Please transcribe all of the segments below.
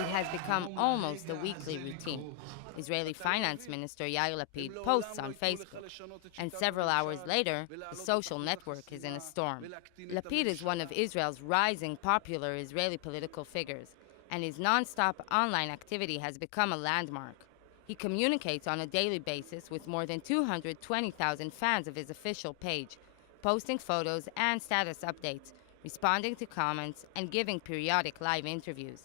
It has become almost a weekly routine. Israeli Finance Minister Yair Lapid posts on Facebook, and several hours later, the social network is in a storm. Lapid is one of Israel's rising popular Israeli political figures, and his non-stop online activity has become a landmark. He communicates on a daily basis with more than 220,000 fans of his official page, posting photos and status updates, responding to comments, and giving periodic live interviews.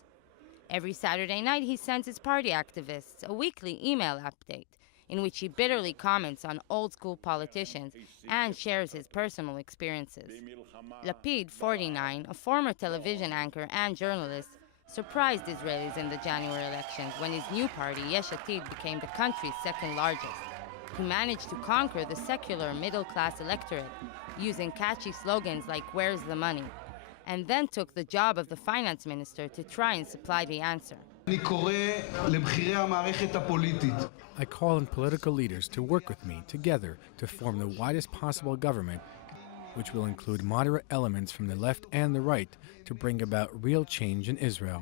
Every Saturday night, he sends his party activists a weekly email update in which he bitterly comments on old-school politicians and shares his personal experiences. Lapid, 49, a former television anchor and journalist, surprised Israelis in the January elections when his new party, Yesh Atid, became the country's second largest. He managed to conquer the secular middle-class electorate using catchy slogans like "Where's the money?" and then took the job of the finance minister to try and supply the answer. I call on political leaders to work with me together to form the widest possible government, which will include moderate elements from the left and the right to bring about real change in Israel.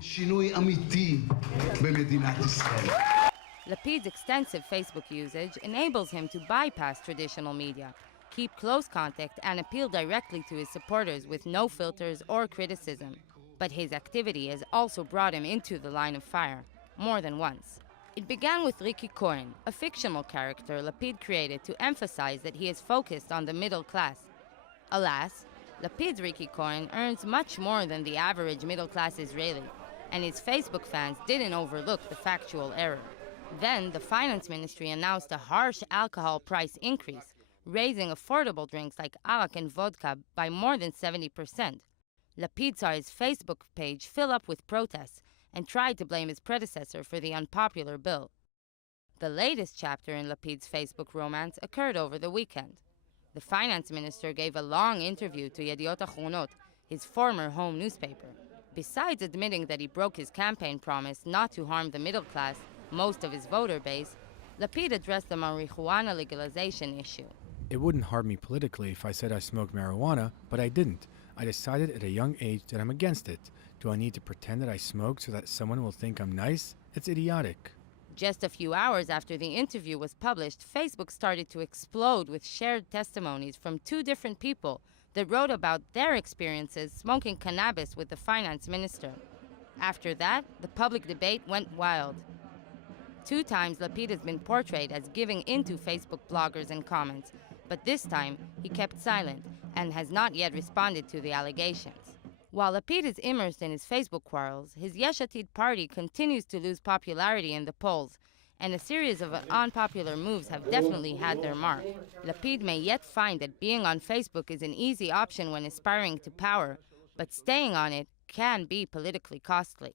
Lapid's extensive Facebook usage enables him to bypass traditional media, keep close contact, and appeal directly to his supporters with no filters or criticism. But his activity has also brought him into the line of fire, more than once. It began with Ricky Cohen, a fictional character Lapid created to emphasize that he is focused on the middle class. Alas, Lapid's Ricky Cohen earns much more than the average middle-class Israeli, and his Facebook fans didn't overlook the factual error. Then, the finance ministry announced a harsh alcohol price increase, raising affordable drinks like arak and vodka by more than 70%. Lapid saw his Facebook page fill up with protests and tried to blame his predecessor for the unpopular bill. The latest chapter in Lapid's Facebook romance occurred over the weekend. The finance minister gave a long interview to Yediot Achronot, his former home newspaper. Besides admitting that he broke his campaign promise not to harm the middle class, most of his voter base, Lapid addressed the marijuana legalization issue. It wouldn't harm me politically if I said I smoked marijuana, but I didn't. I decided at a young age that I'm against it. Do I need to pretend that I smoke so that someone will think I'm nice? It's idiotic. Just a few hours after the interview was published, Facebook started to explode with shared testimonies from two different people that wrote about their experiences smoking cannabis with the finance minister. After that, the public debate went wild. 2 times Lapid has been portrayed as giving in to Facebook bloggers and comments, but this time he kept silent and has not yet responded to the allegations. While Lapid is immersed in his Facebook quarrels, his Yesh Atid party continues to lose popularity in the polls, and a series of unpopular moves have definitely had their mark. Lapid may yet find that being on Facebook is an easy option when aspiring to power, but staying on it can be politically costly.